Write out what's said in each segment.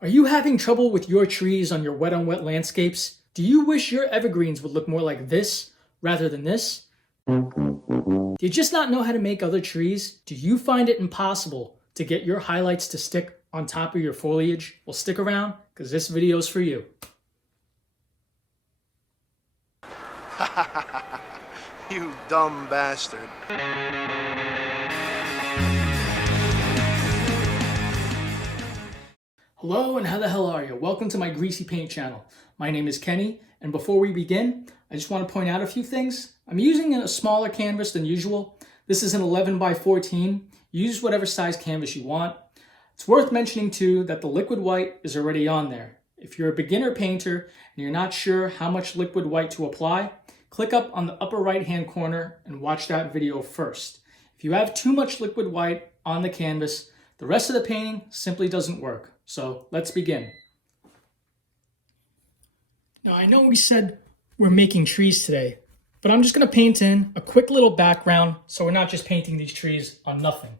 Are you having trouble with your trees on your wet-on-wet landscapes? Do you wish your evergreens would look more like this rather than this? Do you just not know how to make other trees? Do you find it impossible to get your highlights to stick on top of your foliage? Well, stick around because this video is for you. You dumb bastard. Hello and how the hell are you? Welcome to my Greasy Paint channel. My name is Kenny, and before we begin, I just want to point out a few things. I'm using a smaller canvas than usual. This is an 11 by 14. Use whatever size canvas you want. It's worth mentioning too that the liquid white is already on there. If you're a beginner painter and you're not sure how much liquid white to apply, click up on the upper right hand corner and watch that video first. If you have too much liquid white on the canvas, the rest of the painting simply doesn't work. So let's begin. Now I know we said we're making trees today, but I'm just going to paint in a quick little background so we're not just painting these trees on nothing.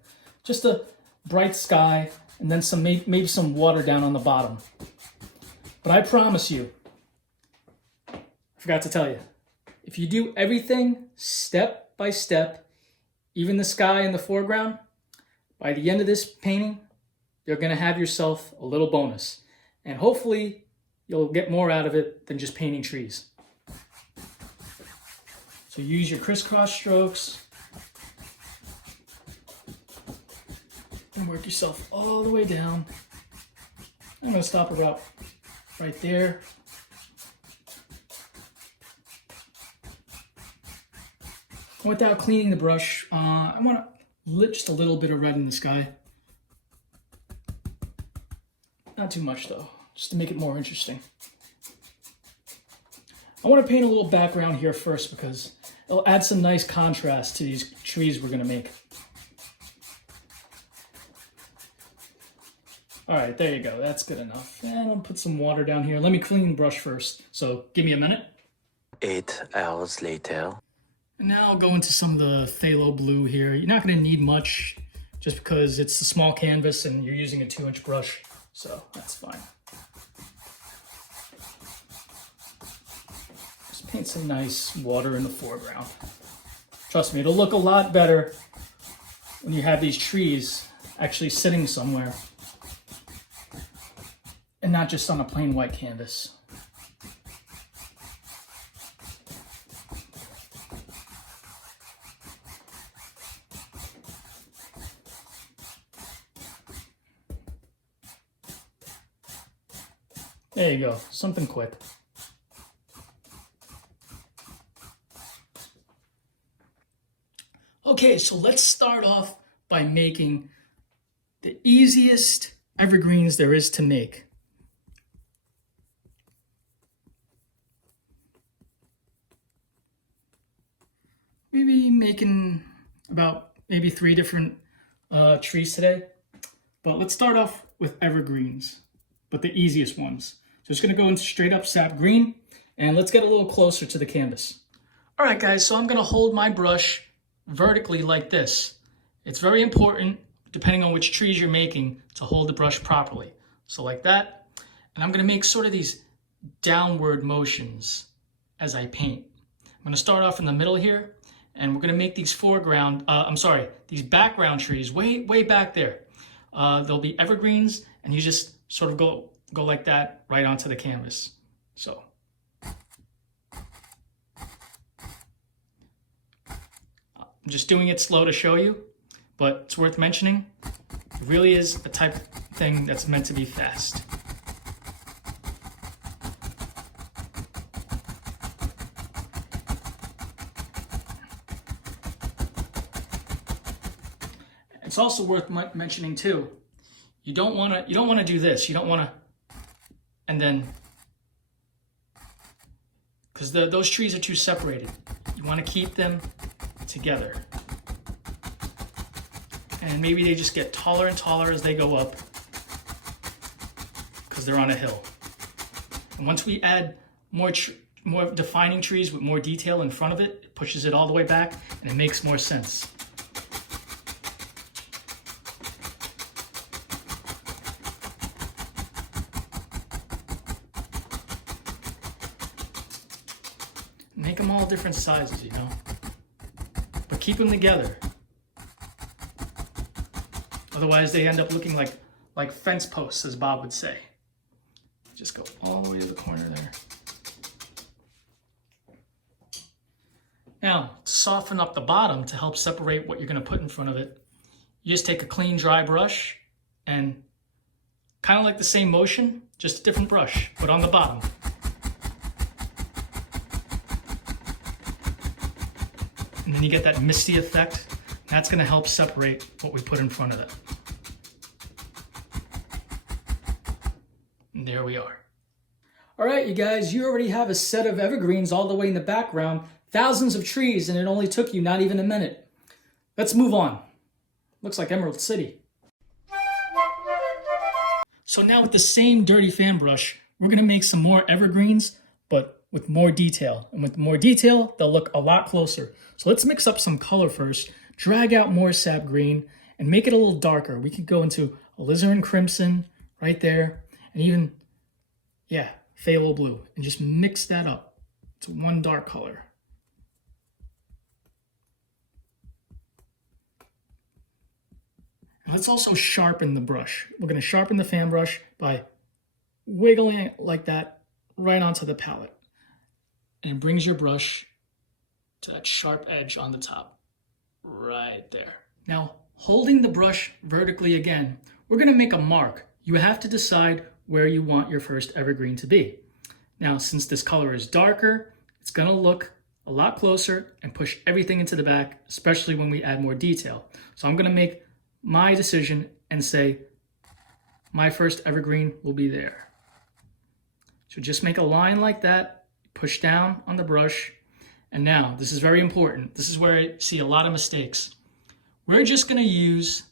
Just a bright sky and then maybe some water down on the bottom. But I promise you, I forgot to tell you, if you do everything step by step, even the sky in the foreground, by the end of this painting, you're going to have yourself a little bonus. And hopefully, you'll get more out of it than just painting trees. So use your crisscross strokes. And work yourself all the way down. I'm going to stop about right there. Without cleaning the brush, I want to lit just a little bit of red in the sky. Not too much though, just to make it more interesting. I want to paint a little background here first because it'll add some nice contrast to these trees we're going to make. All right, there you go. That's good enough. And I'll put some water down here. Let me clean the brush first. So give me a minute. 8 hours later. And now I'll go into some of the Phthalo Blue here. You're not going to need much just because it's a small canvas and you're using a 2-inch brush. So that's fine. Just paint some nice water in the foreground. Trust me, it'll look a lot better when you have these trees actually sitting somewhere and not just on a plain white canvas. There you go, something quick. Okay, so let's start off by making the easiest evergreens there is to make. Maybe making about maybe 3 different trees today, but let's start off with evergreens, but the easiest ones. So it's going to go into straight up Sap Green, and let's get a little closer to the canvas. All right, guys, so I'm going to hold my brush vertically like this. It's very important, depending on which trees you're making, to hold the brush properly. So like that, and I'm going to make sort of these downward motions as I paint. I'm going to start off in the middle here, and we're going to make these these background trees way back there. There'll be evergreens, and you just sort of go like that right onto the canvas. So I'm just doing it slow to show you, but it's worth mentioning. It really is the type of thing that's meant to be fast. It's also worth mentioning too. You don't want to do this. You don't want to, and then, because those trees are too separated. You want to keep them together. And maybe they just get taller and taller as they go up because they're on a hill. And once we add more defining trees with more detail in front of it, it pushes it all the way back and it makes more sense. Make them all different sizes, you know, but keep them together. Otherwise they end up looking like fence posts, as Bob would say. Just go all the way to the corner there. Now, to soften up the bottom to help separate what you're going to put in front of it, you just take a clean, dry brush and kind of like the same motion, just a different brush, but on the bottom. And then you get that misty effect. That's going to help separate what we put in front of it. And there we are. All right, you guys, you already have a set of evergreens all the way in the background, thousands of trees, and it only took you not even a minute. Let's move on. Looks like Emerald City. So now with the same dirty fan brush, we're gonna make some more evergreens, but with more detail. And with more detail, they'll look a lot closer. So let's mix up some color first, drag out more Sap Green, and make it a little darker. We could go into Alizarin Crimson right there, and even, yeah, Phthalo Blue, and just mix that up to one dark color. Let's also sharpen the brush. We're going to sharpen the fan brush by wiggling it like that right onto the palette. And it brings your brush to that sharp edge on the top, right there. Now, holding the brush vertically again, we're going to make a mark. You have to decide where you want your first evergreen to be. Now, since this color is darker, it's going to look a lot closer and push everything into the back, especially when we add more detail. So I'm going to make my decision and say my first evergreen will be there. So just make a line like that, push down on the brush, and now this is very important. This is where I see a lot of mistakes. We're just going to use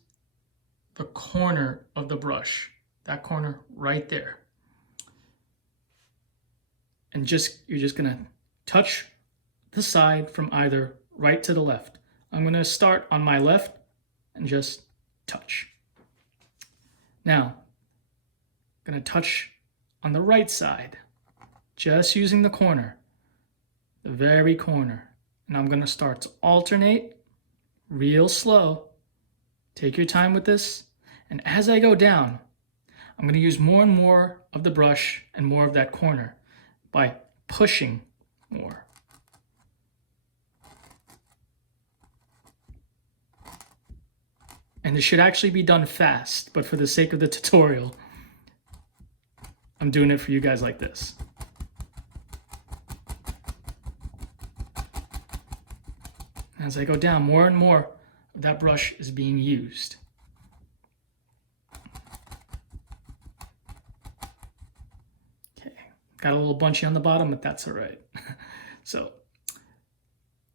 the corner of the brush, that corner right there, and you're just going to touch the side from either right to the left. I'm going to start on my left and just touch. Now, I'm going to touch on the right side, just using the corner, the very corner. And I'm going to start to alternate real slow. Take your time with this. And as I go down, I'm going to use more and more of the brush and more of that corner by pushing more. And this should actually be done fast, but for the sake of the tutorial, I'm doing it for you guys like this. As I go down, more and more of that brush is being used. Okay, got a little bunchy on the bottom, but that's all right. So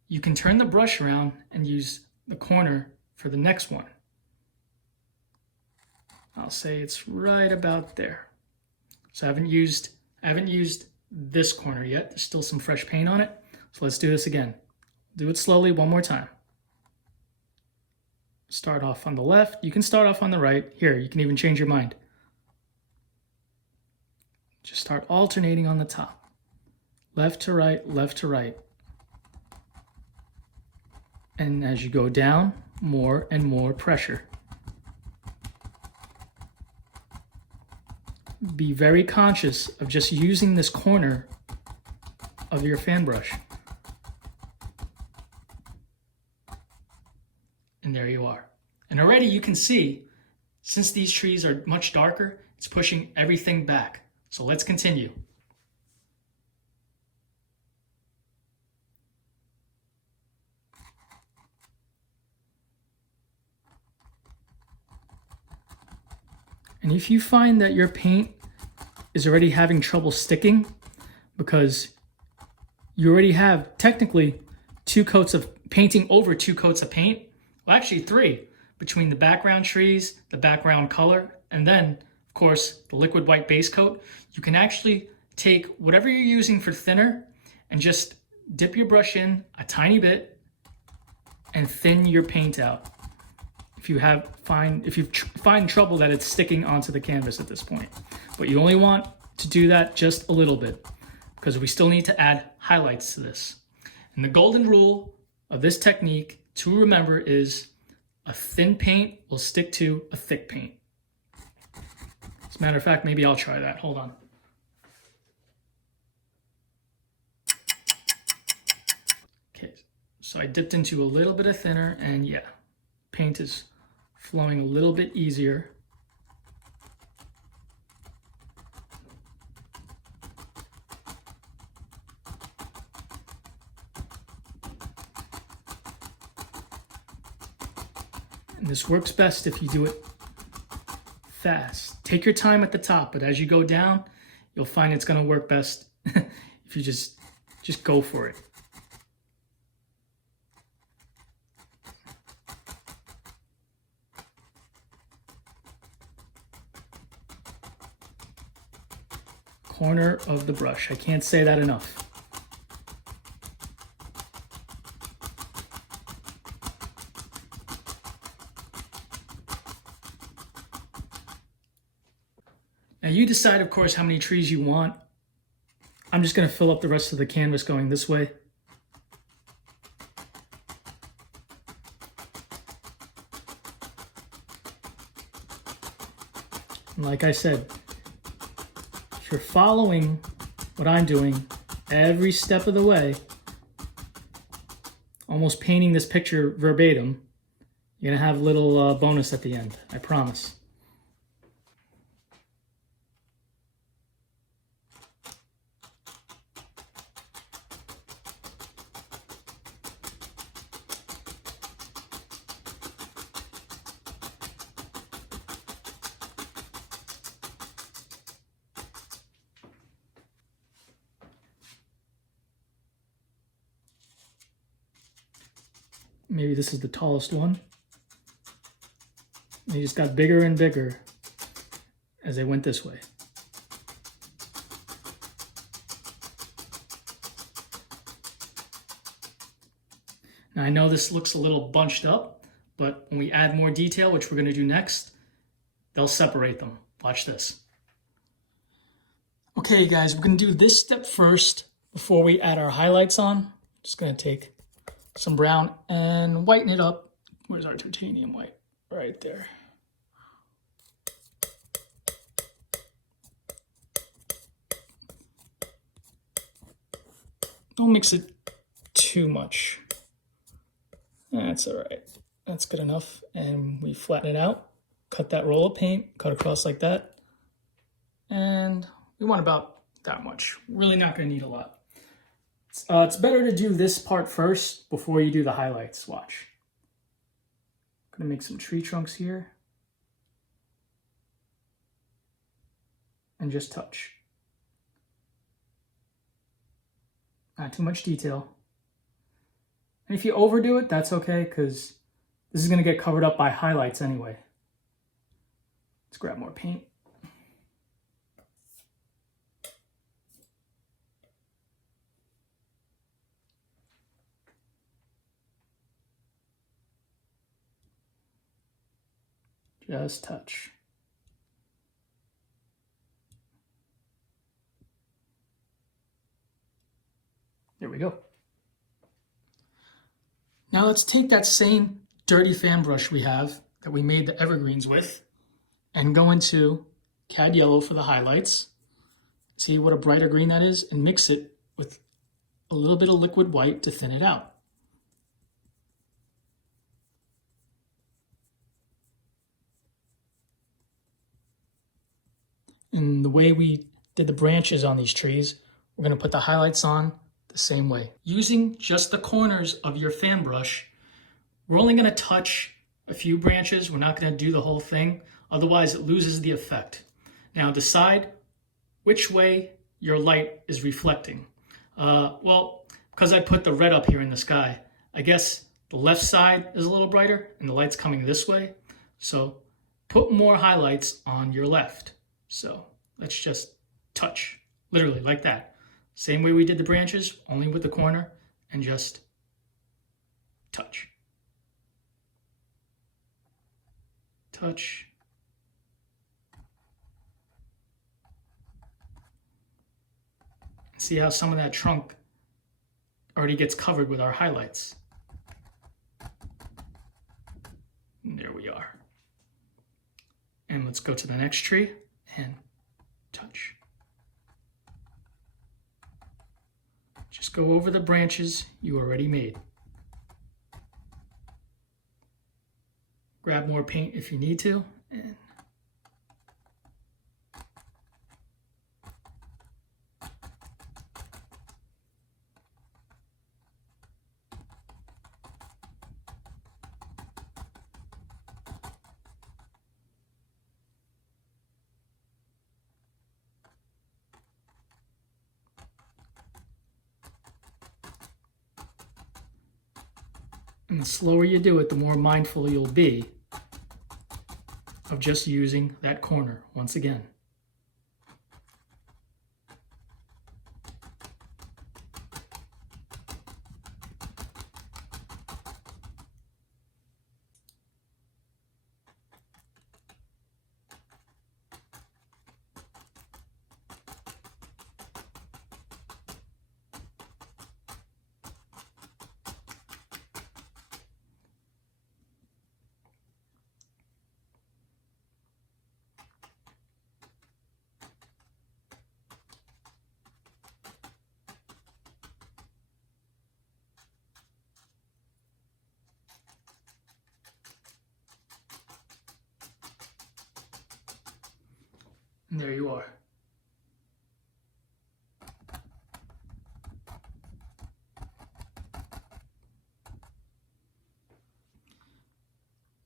you can turn the brush around and use the corner for the next one. I'll say it's right about there. So I haven't used this corner yet. There's still some fresh paint on it. So let's do this again. Do it slowly one more time. Start off on the left. You can start off on the right. Here, you can even change your mind. Just start alternating on the top. Left to right, left to right. And as you go down, more and more pressure. Be very conscious of just using this corner of your fan brush. And there you are. And already you can see, since these trees are much darker, it's pushing everything back. So let's continue. And if you find that your paint is already having trouble sticking because you already have technically 2 coats of painting over 2 coats of paint, well, actually 3, between the background trees, the background color, and then, of course, the liquid white base coat, you can actually take whatever you're using for thinner and just dip your brush in a tiny bit and thin your paint out. If you find trouble that it's sticking onto the canvas at this point. But you only want to do that just a little bit because we still need to add highlights to this. And the golden rule of this technique to remember is a thin paint will stick to a thick paint. As a matter of fact, maybe I'll try that. Hold on. Okay, so I dipped into a little bit of thinner, and yeah, paint is flowing a little bit easier. And this works best if you do it fast. Take your time at the top, but as you go down, you'll find it's going to work best if you just go for it. Corner of the brush. I can't say that enough. Now you decide, of course, how many trees you want. I'm just going to fill up the rest of the canvas going this way. And like I said, if you're following what I'm doing every step of the way, almost painting this picture verbatim, you're going to have a little bonus at the end, I promise. Maybe this is the tallest one. They just got bigger and bigger as they went this way. Now I know this looks a little bunched up, but when we add more detail, which we're going to do next, they'll separate them. Watch this. Okay guys, we're going to do this step first before we add our highlights on. Just going to take some brown and whiten it up. Where's our titanium white? Right there. Don't mix it too much. That's all right. That's good enough. And we flatten it out. Cut that roll of paint, cut across like that. And we want about that much. Really not going to need a lot. It's better to do this part first before you do the highlights. Watch. I'm going to make some tree trunks here. And just touch. Not too much detail. And if you overdo it, that's okay, because this is going to get covered up by highlights anyway. Let's grab more paint. Just touch. There we go. Now let's take that same dirty fan brush we have that we made the evergreens with and go into Cad Yellow for the highlights. See what a brighter green that is, and mix it with a little bit of liquid white to thin it out. And the way we did the branches on these trees, we're going to put the highlights on the same way. Using just the corners of your fan brush, we're only going to touch a few branches. We're not going to do the whole thing. Otherwise, it loses the effect. Now decide which way your light is reflecting. Well, because I put the red up here in the sky, I guess the left side is a little brighter and the light's coming this way. So put more highlights on your left. So let's just touch, literally like that. Same way we did the branches, only with the corner, and just touch. Touch. See how some of that trunk already gets covered with our highlights. And there we are. And let's go to the next tree and touch. Just go over the branches you already made. Grab more paint if you need to. And the slower you do it, the more mindful you'll be of just using that corner once again. And there you are.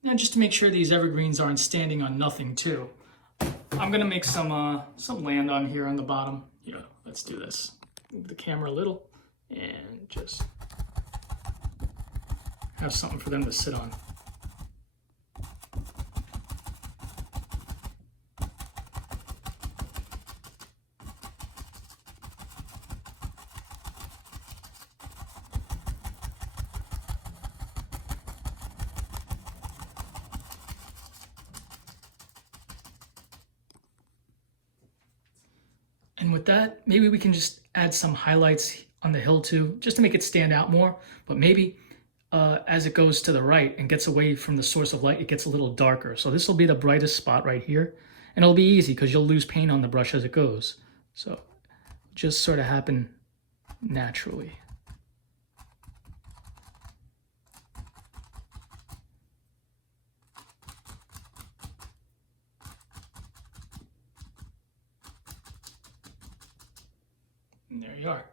Now, just to make sure these evergreens aren't standing on nothing too, I'm gonna make some land on here on the bottom. Yeah, let's do this. Move the camera a little and just have something for them to sit on. And with that, maybe we can just add some highlights on the hill too, just to make it stand out more. But maybe as it goes to the right and gets away from the source of light, it gets a little darker. So this will be the brightest spot right here. And it'll be easy because you'll lose paint on the brush as it goes. So just sort of happen naturally. And there you are.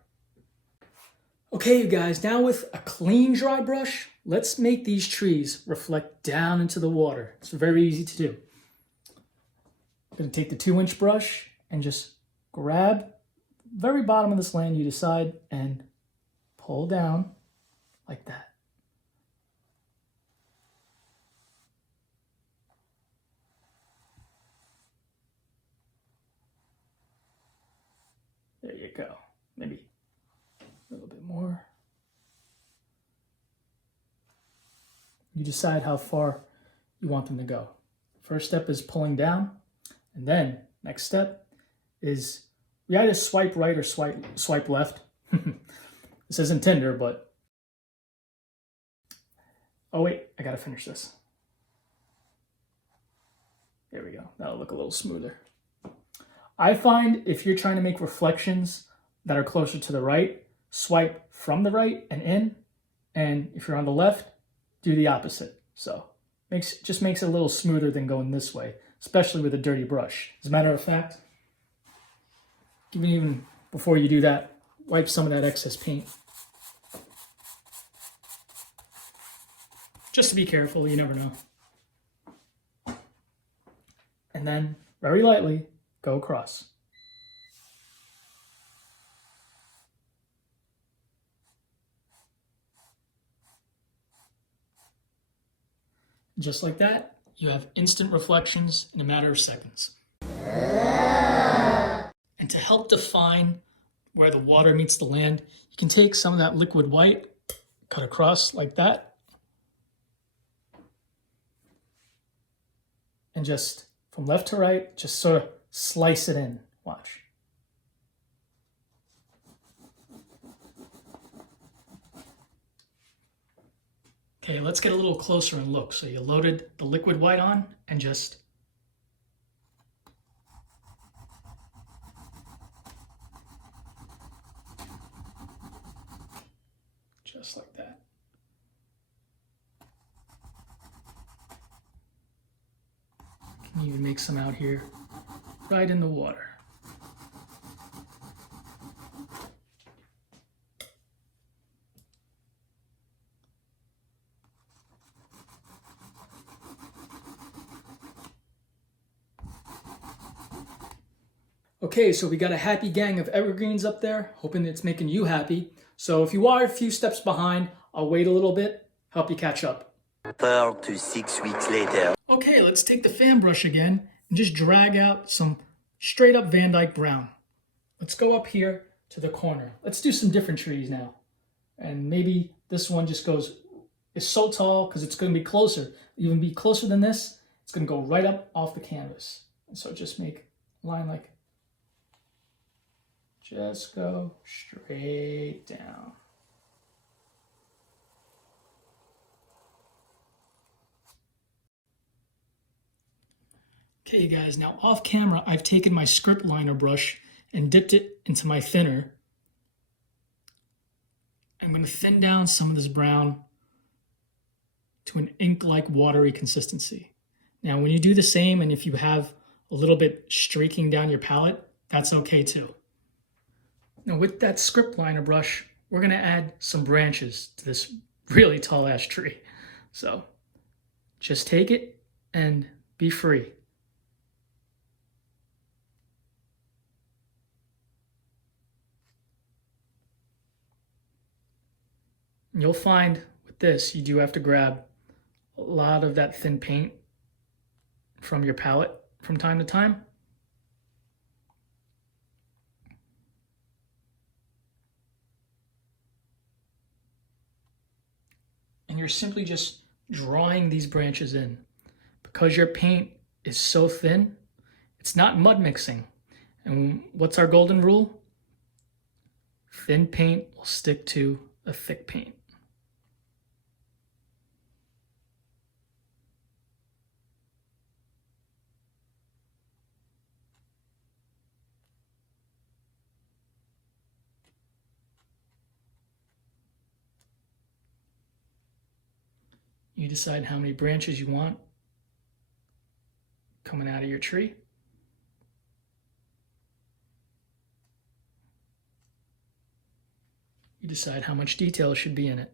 Okay, you guys, now with a clean, dry brush, let's make these trees reflect down into the water. It's very easy to do. I'm going to take the 2-inch brush and just grab the very bottom of this land you decide and pull down like that. There you go. Maybe a little bit more. You decide how far you want them to go. First step is pulling down, and then next step is we either swipe right or swipe left. This isn't Tinder, but oh wait, I gotta finish this. There we go. That'll look a little smoother. I find if you're trying to make reflections that are closer to the right, swipe from the right and in, and if you're on the left, do the opposite. So just makes it a little smoother than going this way, especially with a dirty brush. As a matter of fact, even before you do that, wipe some of that excess paint. Just to be careful, you never know. And then, very lightly, go across. Just like that, you have instant reflections in a matter of seconds. And to help define where the water meets the land, you can take some of that liquid white, cut across like that, and just from left to right, just sort of slice it in. Watch. Okay, let's get a little closer and look. So you loaded the liquid white on and just like that. Can even make some out here, right in the water. Okay, so we got a happy gang of evergreens up there, hoping it's making you happy. So if you are a few steps behind, I'll wait a little bit, help you catch up. 4 to 6 weeks later. Okay, let's take the fan brush again and just drag out some straight up Van Dyke Brown. Let's go up here to the corner. Let's do some different trees now. And maybe this one just is so tall because it's going to be closer. Even be closer than this, it's going to go right up off the canvas. And so just make a line like, just go straight down. Okay guys, now off camera, I've taken my script liner brush and dipped it into my thinner. I'm going to thin down some of this brown to an ink-like watery consistency. Now when you do the same, and if you have a little bit streaking down your palette, that's okay too. Now with that script liner brush, we're going to add some branches to this really tall ash tree. So just take it and be free. And you'll find with this, you do have to grab a lot of that thin paint from your palette from time to time. And you're simply just drawing these branches in. Because your paint is so thin, it's not mud mixing. And what's our golden rule? Thin paint will stick to a thick paint. You decide how many branches you want coming out of your tree. You decide how much detail should be in it.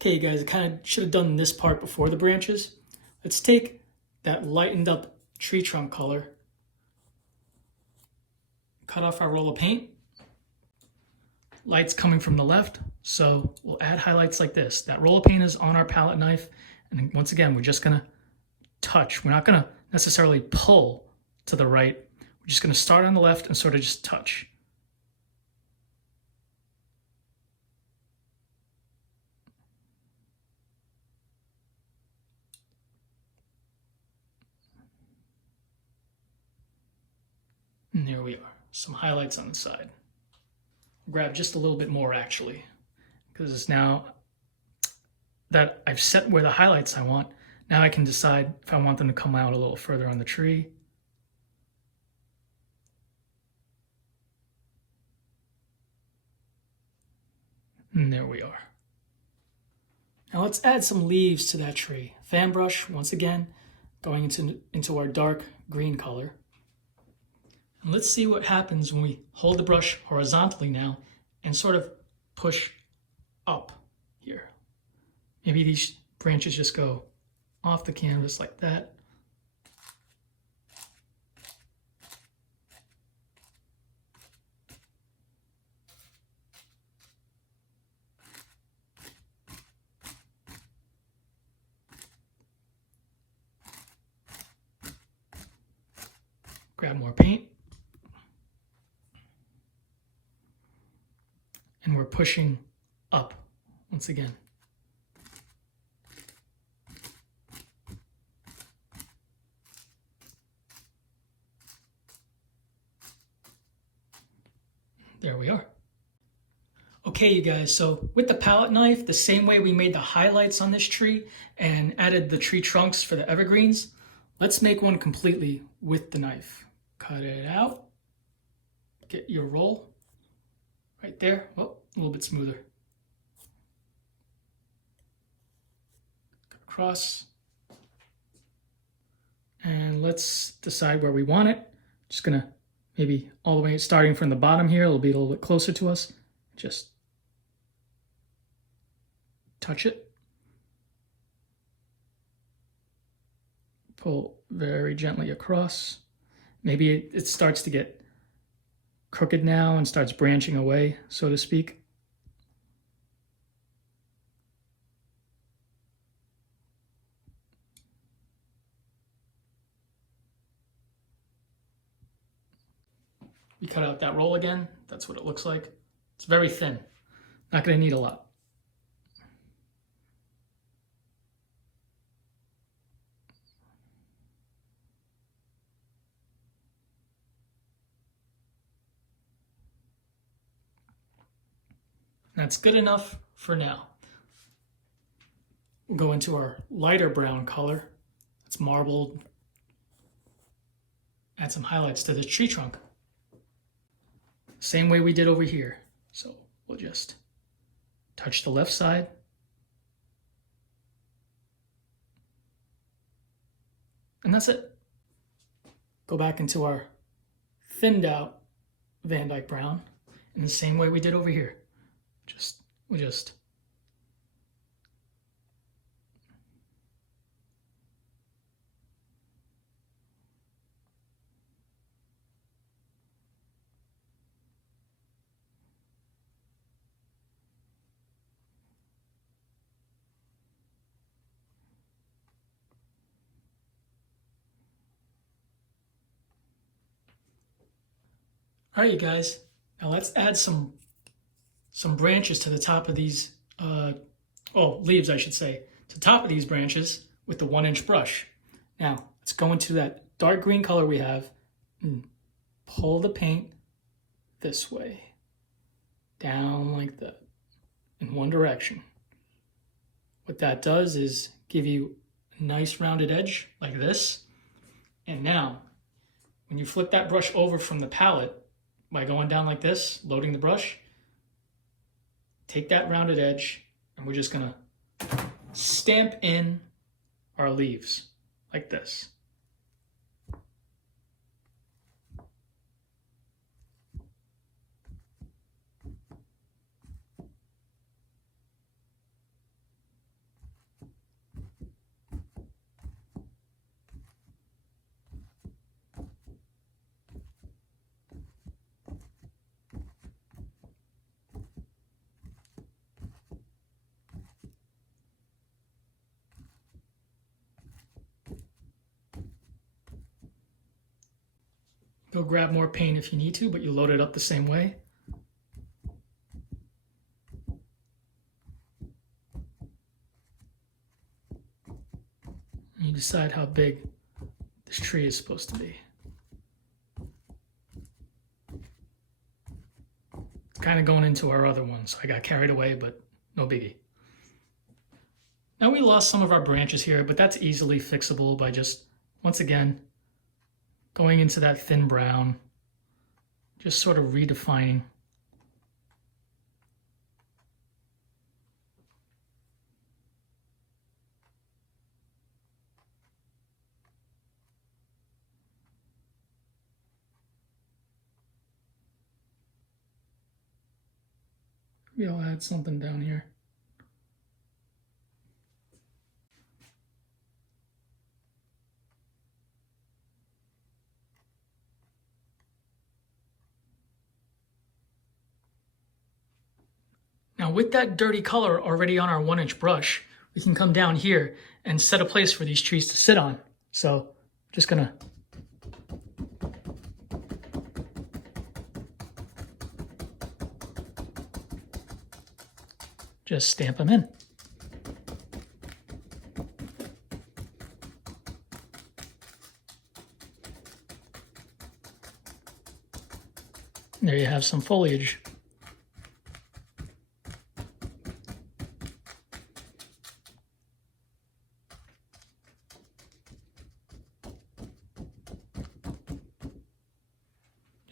Okay guys, I kind of should have done this part before the branches. Let's take that lightened up tree trunk color, cut off our roll of paint. Light's coming from the left, so we'll add highlights like this. That roll of paint is on our palette knife, and once again, we're just gonna touch. We're not gonna necessarily pull to the right. We're just gonna start on the left and sort of just touch. And there we are, some highlights on the side. Grab just a little bit more actually, because it's now that I've set where the highlights I want, now I can decide if I want them to come out a little further on the tree. And there we are. Now let's add some leaves to that tree. Fan brush, once again, going into our dark green color. And let's see what happens when we hold the brush horizontally now and sort of push up here. Maybe these branches just go off the canvas like that. Grab more paint. And we're pushing up once again. we are. Okay, you guys, so with the palette knife, the same way we made the highlights on this tree and added the tree trunks for the evergreens, let's make one completely with the knife. Cut it out. Get your roll right there. Oh, a little bit smoother. Cut across. And let's decide where we want it. Just gonna maybe all the way starting from the bottom here, it'll be a little bit closer to us. Just touch it. Pull very gently across. Maybe it starts to get crooked now and starts branching away, so to speak. We cut out that roll again. That's what it looks like. It's very thin. Not going to need a lot. That's good enough for now. We'll go into our lighter brown color. It's marbled. Add some highlights to the tree trunk. Same way we did over here. So we'll just touch the left side. And that's it. Go back into our thinned out Van Dyke Brown in the same way we did over here. We'll just all right, you guys, now let's add some branches to the top of these, leaves, I should say, to the top of these branches with the 1-inch brush. Now, let's go into that dark green color we have and pull the paint this way, down like that, in one direction. What that does is give you a nice rounded edge like this. And now, when you flip that brush over from the palette, by going down like this, loading the brush, take that rounded edge, and we're just gonna stamp in our leaves like this. Go grab more paint if you need to, but you load it up the same way. And you decide how big this tree is supposed to be. It's kind of going into our other one, so I got carried away, but no biggie. Now we lost some of our branches here, but that's easily fixable by just, once again, going into that thin brown, just sort of redefining. Maybe I'll add something down here. Now with that dirty color already on our 1-inch brush, we can come down here and set a place for these trees to sit on. So I'm just gonna just stamp them in. There you have some foliage.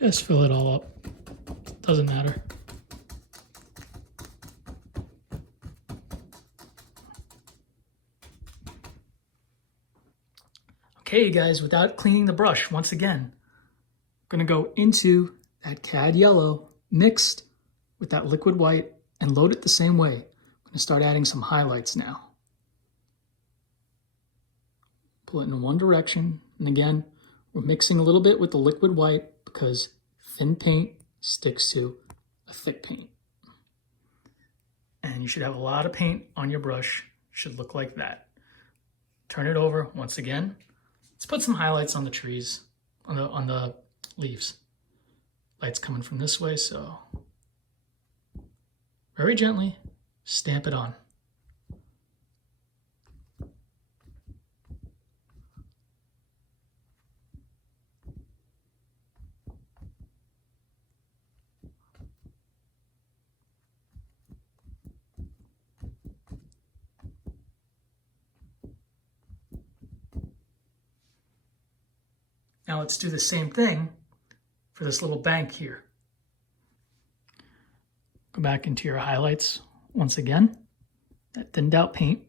Just fill it all up. Doesn't matter. Okay, guys, without cleaning the brush, once again, I'm going to go into that Cad Yellow mixed with that liquid white and load it the same way. I'm going to start adding some highlights now. Pull it in one direction, and again, we're mixing a little bit with the liquid white because thin paint sticks to a thick paint. And you should have a lot of paint on your brush. It should look like that. Turn it over once again. Let's put some highlights on the trees, on the leaves. Light's coming from this way, so very gently stamp it on. Now let's do the same thing for this little bank here. Go back into your highlights once again, that thinned out paint.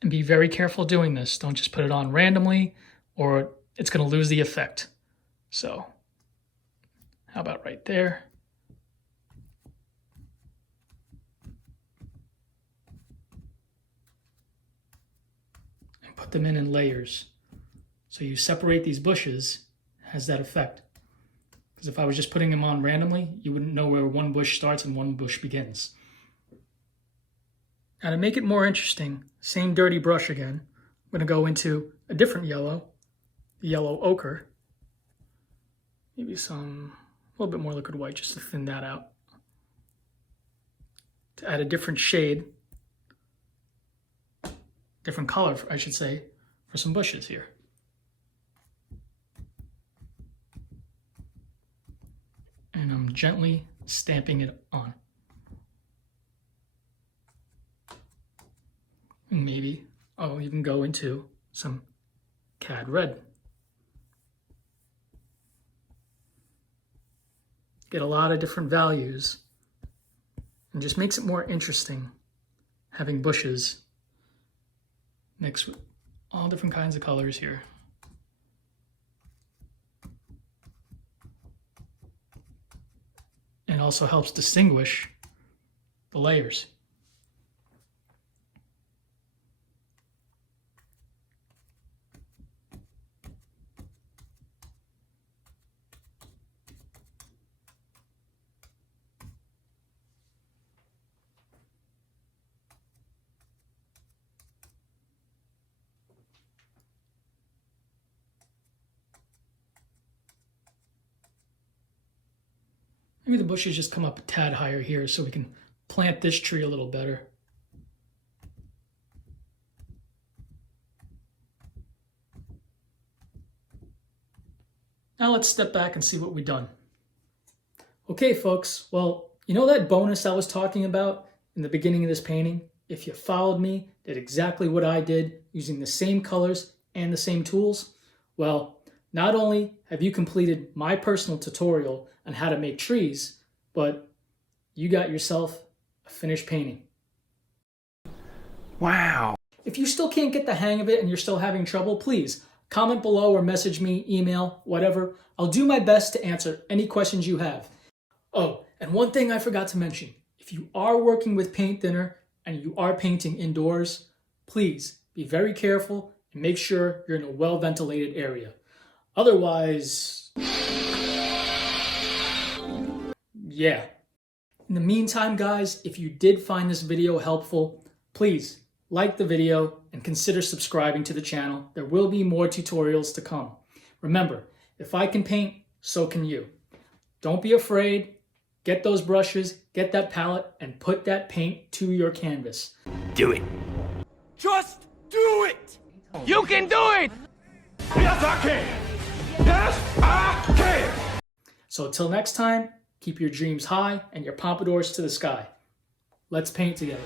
And be very careful doing this. Don't just put it on randomly or it's going to lose the effect. So how about right there? Put them in layers. So you separate these bushes, has that effect. Because if I was just putting them on randomly, you wouldn't know where one bush starts and one bush begins. Now to make it more interesting, same dirty brush again. I'm going to go into a different yellow, the yellow ochre. Maybe a little bit more liquid white just to thin that out. To add a different shade. Different color, I should say, for some bushes here. And I'm gently stamping it on. And maybe I'll even go into some Cad Red. Get a lot of different values and just makes it more interesting having bushes mixed with all different kinds of colors here. And also helps distinguish the layers. Maybe the bushes just come up a tad higher here so we can plant this tree a little better. Now let's step back and see what we've done. Okay, folks, well, you know that bonus I was talking about in the beginning of this painting? If you followed me, did exactly what I did, using the same colors and the same tools, well, not only have you completed my personal tutorial on how to make trees, but you got yourself a finished painting. Wow. If you still can't get the hang of it and you're still having trouble, please comment below or message me, email, whatever. I'll do my best to answer any questions you have. Oh, and one thing I forgot to mention. If you are working with paint thinner and you are painting indoors, please be very careful and make sure you're in a well-ventilated area. Otherwise, yeah. In the meantime, guys, if you did find this video helpful, please like the video and consider subscribing to the channel. There will be more tutorials to come. Remember, if I can paint, so can you. Don't be afraid. Get those brushes, get that palette, and put that paint to your canvas. Do it. Just do it! You can do it! Yes, I can! Yes, I can! So till next time, keep your dreams high and your pompadours to the sky. Let's paint together.